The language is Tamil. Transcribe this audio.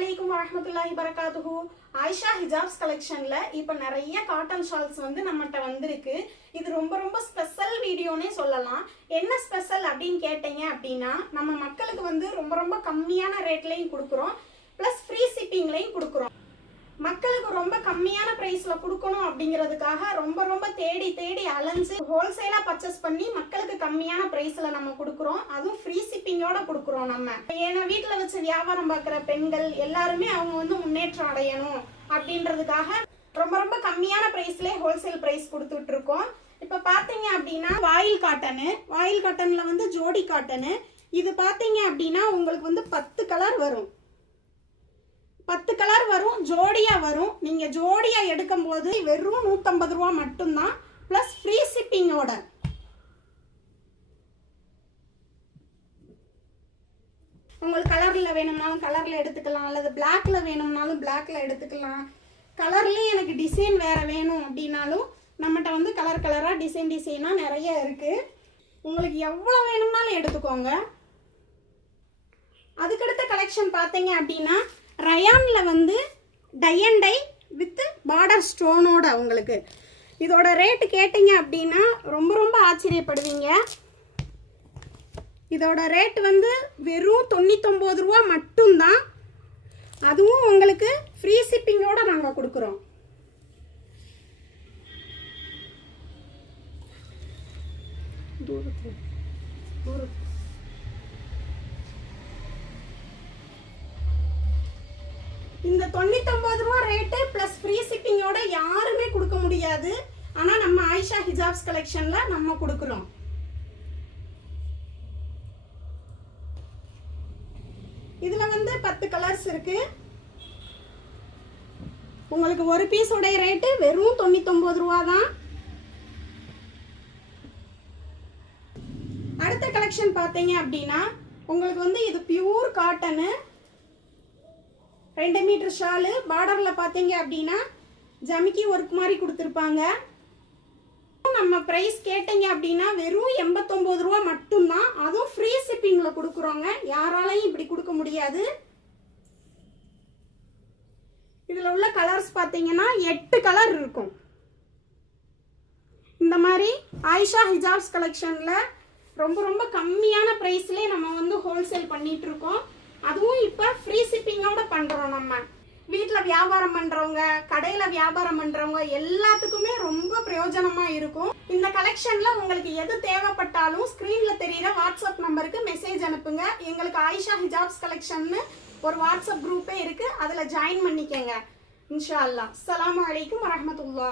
அலைக்கும் வரஹ்மத்துல்லாஹி வரகாத்துஹு. ஆயிஷா ஹிஜாப்ஸ் கலெக்ஷன்ல இப்போ நிறைய காட்டன் ஷால்ஸ் வந்து நம்மகிட்ட வந்திருக்கு. இது ரொம்ப ரொம்ப ஸ்பெஷல் வீடியோனே சொல்லலாம். என்ன ஸ்பெஷல் அப்படின்னு கேட்டீங்க அப்படின்னா, நம்ம மக்களுக்கு வந்து ரொம்ப ரொம்ப கம்மியான ரேட்லையும் கொடுக்குறோம், ப்ளஸ் ஃப்ரீ ஷிப்பிங்லையும் கொடுக்குறோம். மக்களுக்கு ரொம்ப கம்மியான பிரைஸ்ல கொடுக்கணும் அப்படிங்கிறதுக்காக ரொம்ப ரொம்ப தேடி தேடி அலைஞ்சு ஹோல்சேலா பர்ச்சேஸ் பண்ணி மக்களுக்கு கம்மியான பிரைஸ்ல நம்ம கொடுக்குறோம். அதுவும் ஃப்ரீ ஷிப்பிங்கோட கொடுக்குறோம். நம்ம ஏன்னா வீட்டுல வச்சு வியாபாரம் பார்க்குற பெண்கள் எல்லாருமே அவங்க வந்து முன்னேற்றம் அடையணும் அப்படின்றதுக்காக ரொம்ப ரொம்ப கம்மியான பிரைஸ்ல ஹோல்சேல் பிரைஸ் கொடுத்துட்டு இருக்கோம். இப்ப பாத்தீங்க அப்படின்னா வாயில் காட்டன்ல வந்து ஜோடி காட்டனு. இது பாத்தீங்க அப்படின்னா உங்களுக்கு வந்து 10 கலர் வரும். 10 கலர் வரும், ஜோடியா வரும். நீங்க ஜோடியா எடுக்கும் போது வெறும் 150 ரூபா மட்டும்தான், பிளஸ் ஃப்ரீ ஷிப்பிங்கோட. உங்களுக்கு கலர்ல வேணும்னாலும் கலர்ல எடுத்துக்கலாம், அல்லது பிளாக்ல வேணும்னாலும் பிளாக்ல எடுத்துக்கலாம். கலர்லயே எனக்கு டிசைன் வேற வேணும் அப்படின்னாலும் நம்மகிட்ட வந்து கலர் கலரா டிசைனா நிறைய இருக்கு. உங்களுக்கு எவ்வளவு வேணும்னாலும் எடுத்துக்கோங்க. அதுக்கடுத்த கலெக்ஷன் பார்த்தீங்க அப்படின்னா ரயான்ல வந்து dye and dye with border ஸ்டோனோட. உங்களுக்கு இதோட ரேட்டு கேட்டீங்க அப்படின்னா ரொம்ப ரொம்ப ஆச்சரியப்படுவீங்க. இதோட ரேட் வந்து வெறும் 99 ரூபா மட்டும்தான். அதுவும் உங்களுக்கு ஃப்ரீ ஷிப்பிங்கோட நாங்கள் கொடுக்குறோம். இந்த 99 ரூபா ரேட்டு பிளஸ் ஃப்ரீ ஷிப்பிங்கோட யாருமே கொடுக்க முடியாது. ஆனா நம்ம ஆயிஷா ஹிஜாப்ஸ் கலெக்ஷன்ல நம்ம கொடுக்குறோம். இதுல வந்து 10 கலர்ஸ் இருக்கு. உங்களுக்கு ஒரு பீஸ் உடைய ரேட்டு வெறும் 99 ரூபா தான். அடுத்த கலெக்ஷன் பார்த்தீங்க அப்படின்னா உங்களுக்கு வந்து இது பியூர் காட்டனு, 2 மீட்டர் ஷாலு. பார்டர்ல பார்த்தீங்க அப்படின்னா ஜமிக்கி ஒர்க் மாதிரி கொடுத்துருப்பாங்க. நம்ம பிரைஸ் கேட்டீங்க அப்படின்னா வெறும் 89 ரூபா மட்டும்தான். அதுவும் ஃப்ரீ ஷிப்பிங்ல கொடுக்குறோங்க. யாராலையும் இப்படி கொடுக்க முடியாது. இதுல உள்ள கலர்ஸ் பார்த்தீங்கன்னா 8 கலர் இருக்கும். இந்த மாதிரி ஆயிஷா ஹிஜாப்ஸ் கலெக்ஷன்ல ரொம்ப ரொம்ப கம்மியான பிரைஸ்லயே நம்ம வந்து ஹோல்சேல் பண்ணிட்டு இருக்கோம். அதுவும் இப்ப ஃப்ரீ ஷிப்பிங்கோட பண்றோம். நம்ம வீட்டுல வியாபாரம் பண்றவங்க, கடையில வியாபாரம் பண்றவங்க எல்லாத்துக்குமே ரொம்ப பிரயோஜனமா இருக்கும். இந்த கலெக்ஷன்ல உங்களுக்கு எது தேவைப்பட்டாலும் ஸ்கிரீன்ல தெரியுற வாட்ஸ்அப் நம்பருக்கு மெசேஜ் அனுப்புங்க. எங்களுக்கு ஆயிஷா ஹிஜாப்ஸ் கலெக்ஷன்னு ஒரு வாட்ஸ்அப் குரூப்பே இருக்கு, அதுல ஜாயின் பண்ணிக்கங்க. இன்ஷா அல்லாஹ். அஸ்ஸலாமு அலைக்கும் வரஹ்மத்துல்லாஹ்.